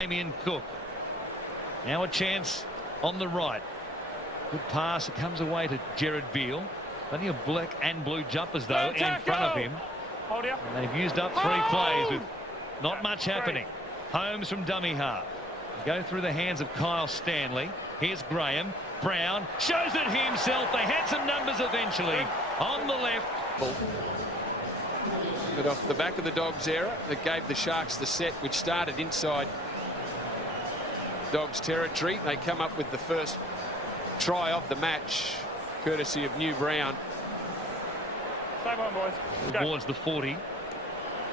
Damien Cook. Now a chance on the right. Good pass. It comes away to Jared Beale. Plenty of black and blue jumpers, though, in front of him. And they've used up 3 plays with not much happening. Holmes from dummy half. Go through the hands of Kyle Stanley. Here's Graham. Brown shows it himself. They had some numbers eventually. On the left. But off the back of the Dogs' error, that gave the Sharks the set, which started inside Dogs' territory. They come up with the first try of the match, courtesy of New Brown. Same on, boys. Towards the 40.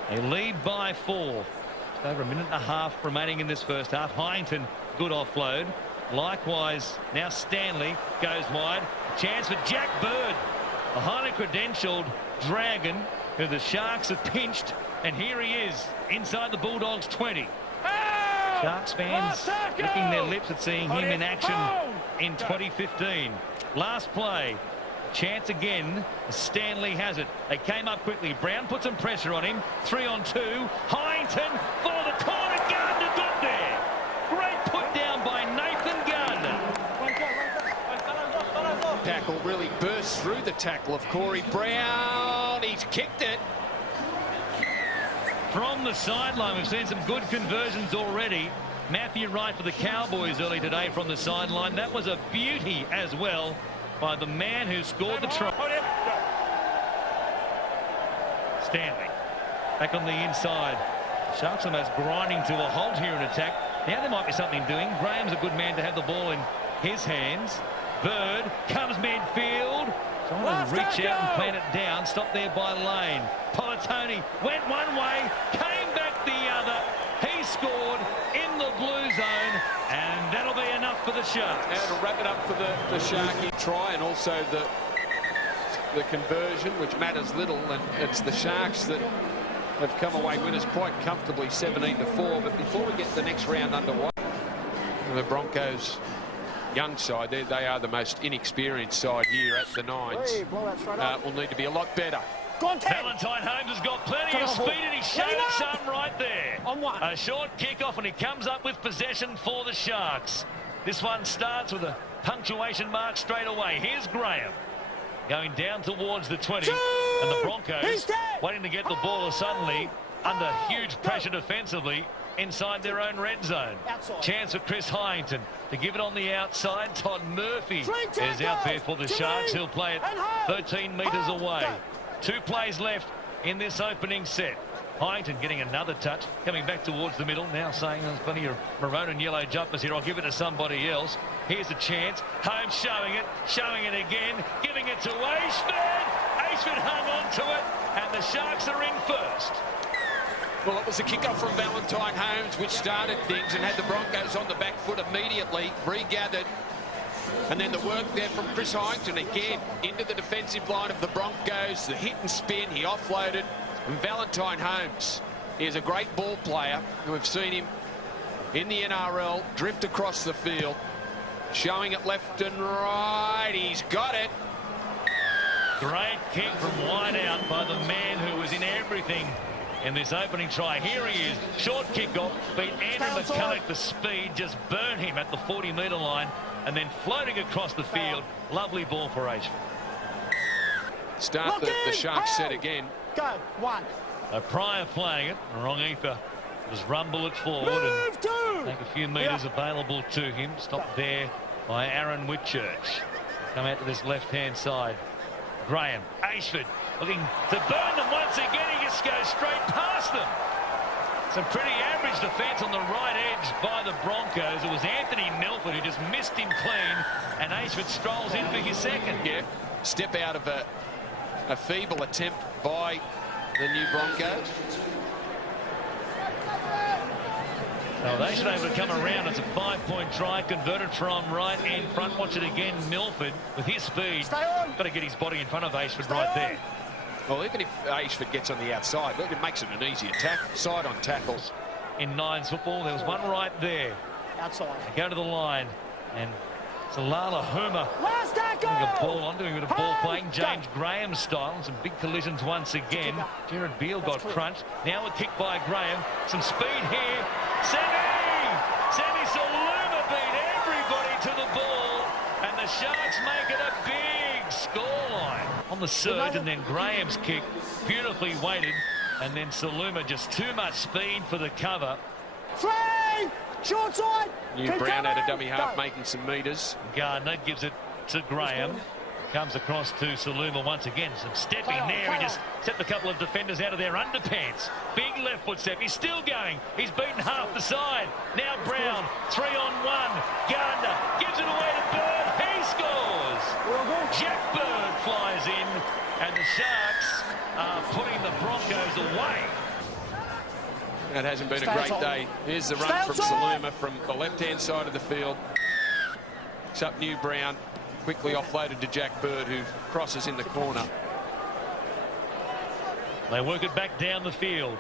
They lead by 4. Just over a minute and a half remaining in this first half. Hyington, good offload. Likewise, now Stanley goes wide. Chance for Jack Bird, a highly credentialed Dragon, who the Sharks have pinched, and here he is inside the Bulldogs 20. Sharks fans licking their lips at seeing him in action in 2015. Last play. Chance again. Stanley has it. They came up quickly. Brown put some pressure on him. 3 on 2. Hyington for the corner. Gardner got there. Great put down by Nathan Gardner. Tackle really burst through the tackle of Corey Brown. He's kicked it. From the sideline, we've seen some good conversions already. Matthew Wright for the Cowboys early today from the sideline. That was a beauty as well by the man who scored the try. Stanley back on the inside. Sharks almost grinding to a halt here in attack. Now there might be something doing. Graham's a good man to have the ball in his hands. Bird comes midfield. Trying to reach out and plant it down. Stopped there by Lane. Politoni went one way, came back the other. He scored in the blue zone, and that'll be enough for the Sharks. Now to wrap it up for the Sharky try, and also the conversion, which matters little, and it's the Sharks that have come away winners quite comfortably, 17-4. But before we get the next round underway, the Broncos' young side, they are the most inexperienced side here at the Nines. Will need to be a lot better. Valentine Holmes has got plenty of speed, and he showed some right there. A short kickoff, and he comes up with possession for the Sharks. This one starts with a punctuation mark straight away. Here's Graham going down towards the 20, and the Broncos waiting to get the ball suddenly under huge pressure defensively inside their own red zone. Chance for Chris Hyington to give it on the outside. Todd Murphy is out there for the Sharks. He'll play it 13 metres away. 2 plays left in this opening set. Hyington getting another touch, coming back towards the middle, now saying there's plenty of maroon and yellow jumpers here. I'll give it to somebody else. Here's a chance. Holmes showing it again, giving it to Ashford. Ashford hung on to it, and the Sharks are in first. Well, it was a kickoff from Valentine Holmes, which started things and had the Broncos on the back foot immediately, regathered. And then the work there from Chris Hyington again into the defensive line of the Broncos. The hit and spin, he offloaded. And Valentine Holmes is a great ball player. We've seen him in the NRL drift across the field, showing it left and right. He's got it. Great kick from wide out by the man who was in everything in this opening try. Here he is. Short kickoff. Beat Andrew McCulloch for speed. Just burn him at the 40-metre line. And then floating across the field. Lovely ball for Ashford. Start the Sharks set again. Go, 1. Pryor playing it. Wrong ether. Just rumble it forward and take a few metres available to him. Stopped there by Aaron Whitchurch. Come out to this left-hand side. Graham, Ashford looking to burn them once again. He just goes straight past them. Some pretty average defence on the right edge by the Broncos. It was Anthony Milford who just missed him clean, and Ashford strolls in for his second. Yeah, step out of a feeble attempt by the new Broncos. So they should be able to come around. It's a 5-point try converted from right in front. Watch it again. Milford with his speed. Got to get his body in front of Ashford right there. Well, even if Ashford gets on the outside, look, it makes it an easy attack. Side on tackles. In Nines football, there was one right there. Outside. They go to the line, and Salala Huma Last tackle! putting a ball on, doing a bit of ball playing, James Graham style, and some big collisions once again. Jared Beale got crunched. Now a kick by Graham. Some speed here. Semi! on the surge, and then Graham's kick beautifully weighted, and then Saluma just too much speed for the cover. Free! Short side! New Brown had a dummy half making some metres. Gardner gives it to Graham. Comes across to Saluma once again. Some stepping there. He just stepped a couple of defenders out of their underpants. Big left foot step. He's still going. He's beaten half the side. Now Brown, 3-on-1. Gardner gives it away to Bird. He scores. Jack Bird flies in, and the Sharks are putting the Broncos away. That hasn't been a great day. Here's the run from Saluma from the left-hand side of the field. It's up New Brown. Quickly offloaded to Jack Bird, who crosses in the corner. They work it back down the field.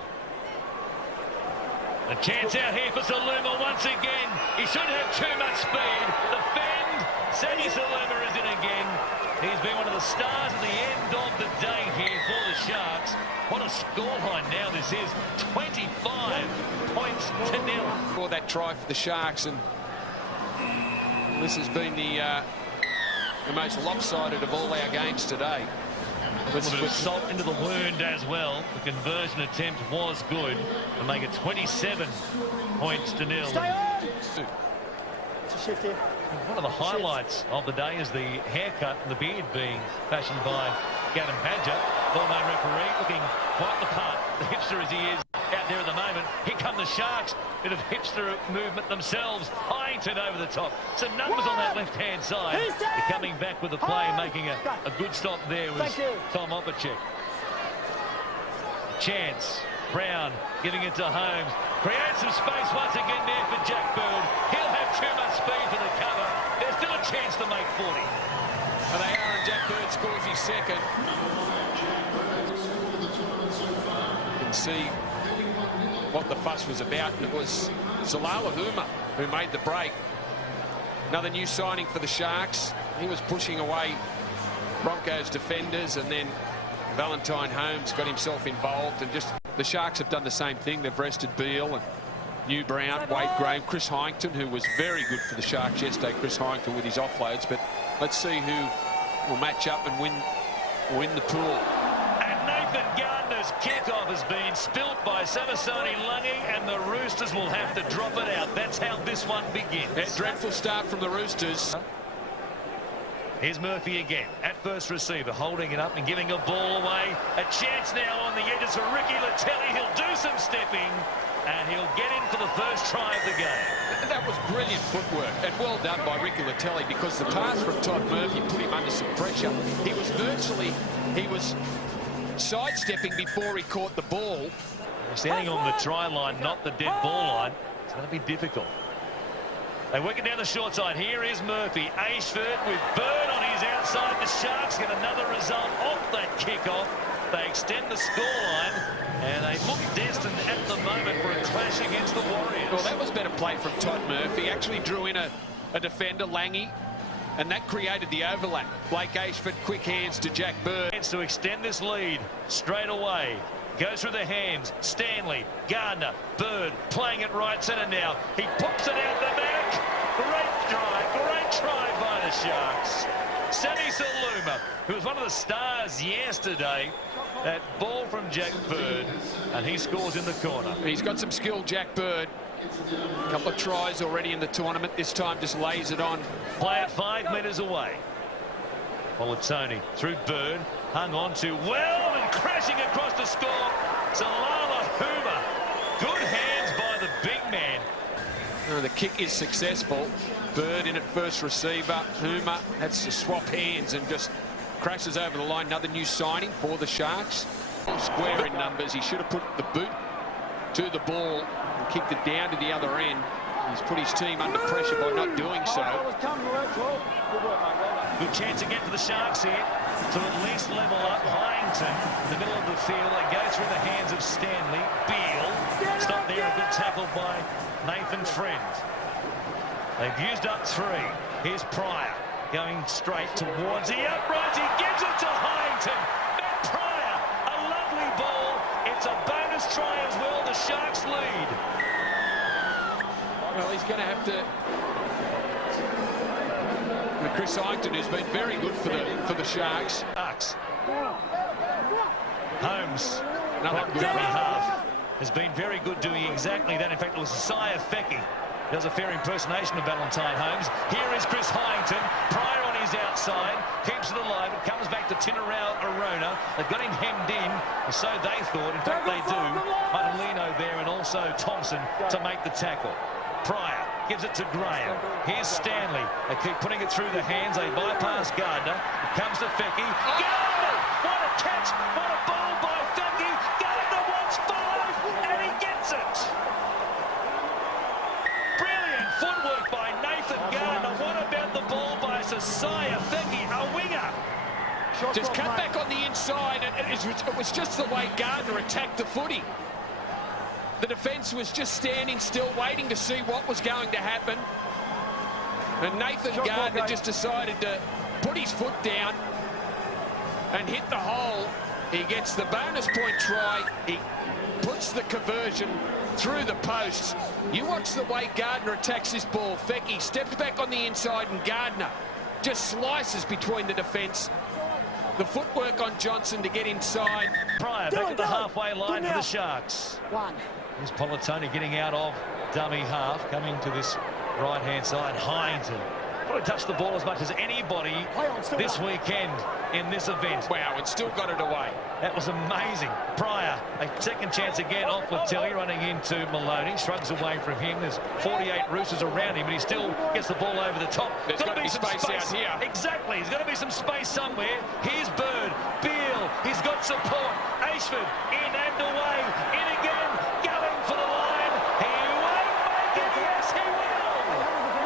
A chance out here for Saluma once again. He shouldn't have too much speed. The fend. Sammy Saluma is in again. He's been one of the stars at the end of the day here for the Sharks. What a scoreline now this is. 25 points to nil. For that try for the Sharks, and this has been the most lopsided of all our games today. A little bit of salt into the wound as well. The conversion attempt was good to make it 27 points to nil. Stay on! It's a shift here. One of the highlights of the day is the haircut and the beard being fashioned by Gavin Badger. Well-known referee, looking quite the part, the hipster as he is out there at the moment. Here come the Sharks. Bit of hipster movement themselves. Hyington over the top. Some numbers on that left-hand side. They're coming back with the play, making a good stop there was Tom Opacek. Chance. Brown giving it to Holmes. Creates some space once again there for Jack Bird. He'll have too much speed for the cover. There's still a chance to make 40. And they are, and Jack Bird scores his second. You can see what the fuss was about, and it was Zalala Huma who made the break. Another new signing for the Sharks. He was pushing away Broncos defenders, and then Valentine Holmes got himself involved, and just the Sharks have done the same thing. They've rested Beale and New Brown, Wade Graham, Chris Hyington, who was very good for the Sharks yesterday. Chris Hyington with his offloads, but let's see who will match up and win the pool. And Nathan Gardner's kickoff has been spilt by Samasoni Lungi, and the Roosters will have to drop it out. That's how this one begins. That dreadful start from the Roosters. Here's Murphy again at first receiver, holding it up and giving a ball away. A chance now on the edges for Ricky Latelli. He'll do some stepping, and he'll get in for the first try of the game. That was brilliant footwork, and well done by Ricky Latelli, because the pass from Todd Murphy put him under some pressure. He was sidestepping before he caught the ball. Standing on the try line, not the dead ball line. It's going to be difficult. They work it down the short side. Here is Murphy. Ashford with Bird on his outside. The Sharks get another result off that kickoff. They extend the scoreline, and they look destined at the moment for a clash against the Warriors. Well, that was better play from Todd Murphy. Actually drew in a defender, Langy, and that created the overlap. Blake Ashford, quick hands to Jack Bird. To extend this lead straight away. Goes through the hands. Stanley, Gardner, Bird playing it right centre now. He pops it out the back. Great try by the Sharks. Sammy Saluma, who was one of the stars yesterday. That ball from Jack Bird, and he scores in the corner. He's got some skill, Jack Bird. A couple of tries already in the tournament. This time just lays it on. Play it 5 metres away. Tony through Bird, hung on to well, and crashing across the score. Zalala Huma. Good hands by the big man. The kick is successful. Bird in at first receiver. Huma has to swap hands and just crashes over the line. Another new signing for the Sharks. Square in numbers. He should have put the boot to the ball and kicked it down to the other end. He's put his team under pressure by not doing so. Good chance again for the Sharks here to at least level up. Hyington in the middle of the field. They go through the hands of Stanley. Beale. Stop there. A good tackle by Nathan Friend. They've used up 3. Here's Pryor going straight towards the uprights. He gives it to Hyington. Matt Pryor, a lovely ball. It's a bonus try as well. The Sharks lead. Well, he's going to have to. Chris Hyington, who's been very good for the Sharks. Holmes, dummy half, has been very good doing exactly that. In fact, it was Isaiah Feki. Does a fair impersonation of Valentine Holmes. Here is Chris Hyington. Pryor on his outside. Keeps it alive. It comes back to Tinarau Arona. They've got him hemmed in, or so they thought. In fact, they do. Madalino there and also Thompson to make the tackle. Pryor gives it to Graham. Here's Stanley. They keep putting it through the hands. They bypass Gardner. It comes to Feki. Gardner! What a catch! What a ball by Feki! Gardner wants 5, and he gets it! Brilliant footwork by Nathan Gardner. What about the ball by Isaiah Feki, a winger? Just cut back on the inside. It was just the way Gardner attacked the footy. The defence was just standing still, waiting to see what was going to happen. And Nathan Gardner just decided to put his foot down and hit the hole. He gets the bonus point try. He puts the conversion through the posts. You watch the way Gardner attacks this ball. Feki steps back on the inside and Gardner just slices between the defence. The footwork on Johnson to get inside. Pryor back at the halfway line for the Sharks. Here's Politoni getting out of dummy half, coming to this right-hand side. Hyington probably touched the ball as much as anybody this weekend in this event. Wow, and still got it away. That was amazing. Pryor, a second chance again off with Telly, running into Maloney. Shrugs away from him. There's 48 Roosters around him, but he still gets the ball over the top. There's got to be some space out here. Exactly. There's got to be some space somewhere. Here's Bird. Beale. He's got support. Ashford in and away. In again. Going for the line. He won't make it. Yes, he will.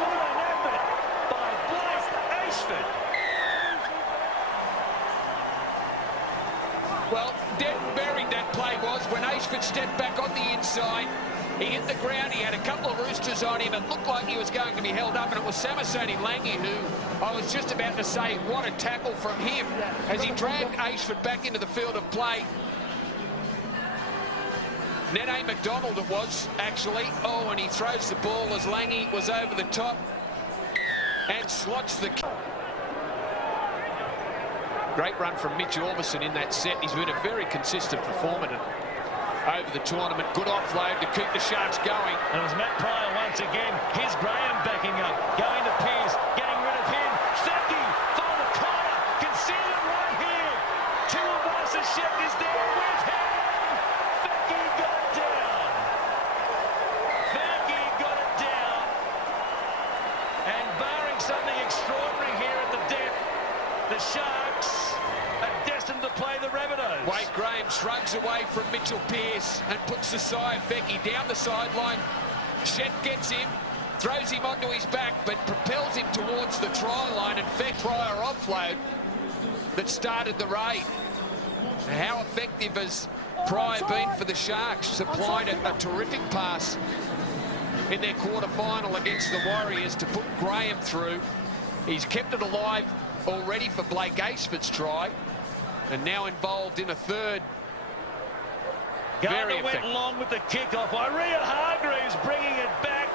What an effort by Blake Ashford. Well, dead and buried that play was when Ashford stepped back on the inside. He hit the ground. He had a couple of Roosters on him. It looked like he was going to be held up, and it was Samisoni Langi who I was just about to say what a tackle from him as he dragged Ashford back into the field of play. Nene McDonald it was, actually. Oh, and he throws the ball as Langi was over the top and slots the... Great run from Mitch Orbison in that set. He's been a very consistent performer over the tournament. Good offload to keep the Sharks going. And it was Matt Pryor once again. Here's Graham backing up. Going to Pearce. Getting rid of him. Feki for the corner. Can see it right here. Tuivasa-Sheck is there with him. Feki got it down. Feki got it down. And barring something extraordinary here at the depth, the Sharks are destined to play the Rabbitohs. Wade Graham shrugs away from Mitchell Pearce and puts Isaiah Feki down the sideline. Shet gets him, throws him onto his back, but propels him towards the try line, and Feki Pryor offload that started the raid. And how effective has Pryor been for the Sharks? Supplied a terrific pass in their quarter-final against the Warriors to put Graham through. He's kept it alive already for Blake Ashford's try, and now involved in a third. Gardner went long with the kickoff. Iria Hargreaves bringing it back.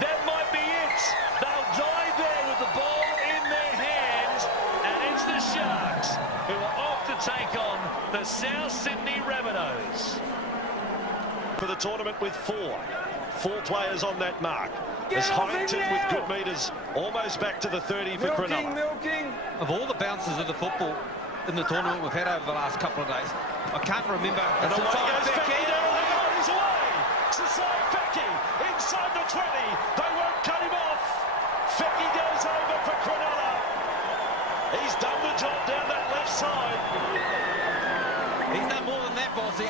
That might be it. They'll dive there with the ball in their hands, and it's the Sharks who are off to take on the South Sydney Rabbitohs. For the tournament with four players on that mark. As Hyington with good metres, almost back to the 30 for Cronulla. Of all the bounces of the football in the tournament we've had over the last couple of days, I can't remember. And away goes Feki. He's away. Isaiah Feki inside the 20. They won't cut him off. Feki goes over for Cronulla. He's done the job down that left side. He's done more than that, Bossy.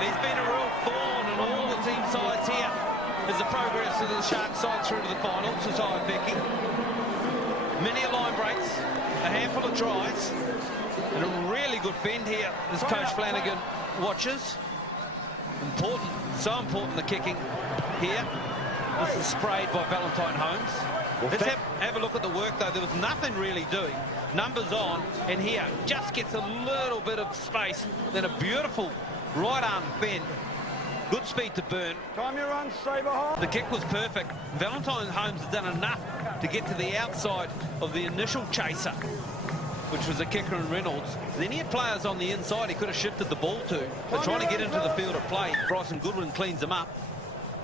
He's been a real thorn on all the team sides here as the progress of the Sharks side through to the final. Isaiah Feki. Many line breaks, a handful of tries, and a really good bend here as Coach Flanagan watches. Important, so important the kicking here. This is sprayed by Valentine Holmes. Well, Let's have a look at the work though. There was nothing really doing. Numbers on, and here just gets a little bit of space. Then a beautiful right arm bend. Good speed to burn. Time you run, stay behind. The kick was perfect. Valentine Holmes has done enough to get to the outside of the initial chaser. which was a kicker and Reynolds. Then he had players on the inside he could have shifted the ball to. They're trying to get into the field of play. Bryson Goodwin cleans them up.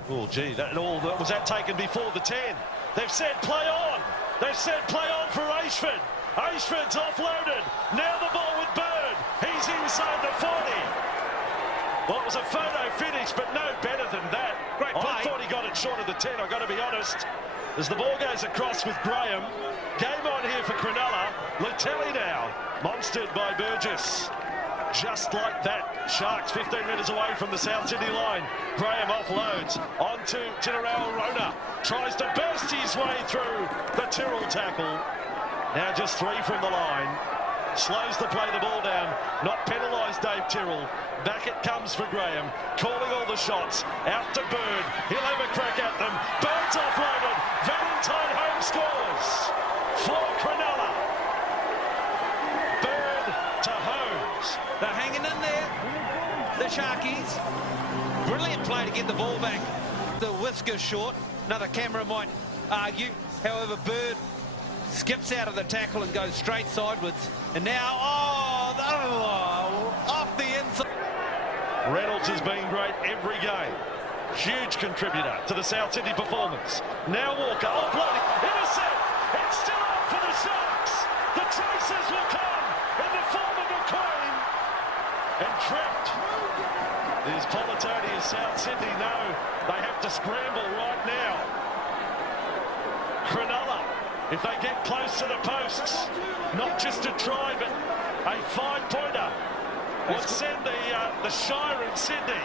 Oh, gee, was that taken before the 10? They've said play on. They've said play on for Ashford. Ashford's offloaded. Now the ball with Bird. He's inside the 40. Well, it was a photo finish, but no better than that. Great play. I thought he got it short of the 10, I've got to be honest. As the ball goes across with Graham. Game on here for Cronulla. Latelli now. Monstered by Burgess. Just like that. Sharks 15 metres away from the South Sydney line. Graham offloads onto Tinarau Rona. Tries to burst his way through the Tyrrell tackle. Now just 3 from the line. Slows the play, the ball down. Not penalised, Dave Tyrrell. Back it comes for Graham. Calling all the shots. Out to Bird. He'll have a crack at them. Bird's offloaded. Valentine Holmes scores for Cronulla. Bird to Holmes. They're hanging in there, the Sharkies. Brilliant play to get the ball back. The whisker short. Another camera might argue. However, Bird skips out of the tackle and goes straight sideways. And now, off the inside. Reynolds has been great every game. Huge contributor to the South Sydney performance. Now Walker offloading. Intercept. It's still on for the Sharks. The traces will come in the form of McQueen. And trapped is Politoni as South Sydney know they have to scramble right now. Cronulla, if they get close to the posts, not just a try, but a 5-pointer, would send the Shire in Sydney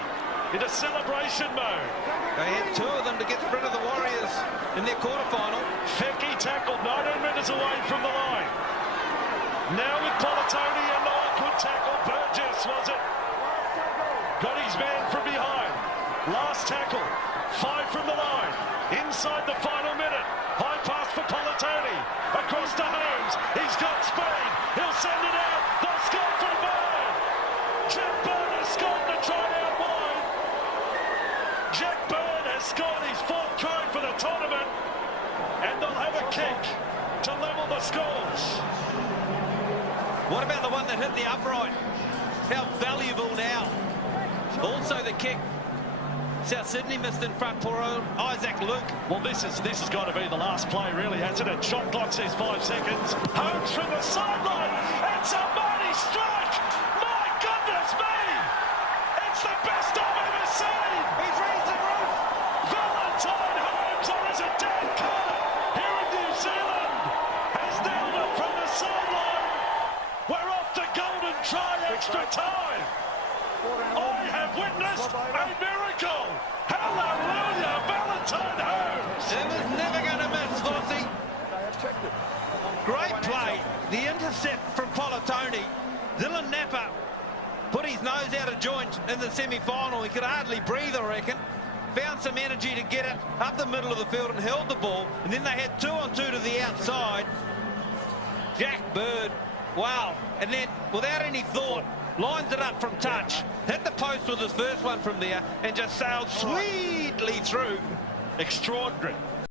into celebration mode. They had 2 of them to get rid of the Warriors in their quarterfinal. Fecchi tackled 19 metres away from the line. Now with Politoni, another good tackle. Burgess, was it? Got his man from behind. Last tackle, 5 from the line. Inside the final minute. High pass for Politoni. Across to Holmes. He's got speed. He'll send it out. They'll score for Bird. Jack Bird has scored the try out wide. Jack Bird has scored his 4th try for the tournament. And they'll have a kick to level the scores. What about the one that hit the upright? How valuable now. Also the kick. South Sydney missed in front, poor old Isaac Luke. Well, this has got to be the last play, really, hasn't it? Shot clock says 5 seconds. Holmes from the sideline. It's a mighty strike. My goodness me! It's the best I've ever seen. He's raised the roof. Valentine Holmes, or is it Dan Carter here in New Zealand, has nailed it from the sideline. We're off to golden try extra time. I have witnessed a miracle. Hallelujah, Valentine Holmes. It was never going to miss, Vossi. Great play. The intercept from Politoni. Dylan Napper put his nose out of joint in the semi-final. He could hardly breathe, I reckon. Found some energy to get it up the middle of the field and held the ball. And then they had 2-on-2 to the outside. Jack Bird, wow. And then, without any thought, lines it up from touch, hit the post with his first one from there, and just sailed sweetly through. Extraordinary.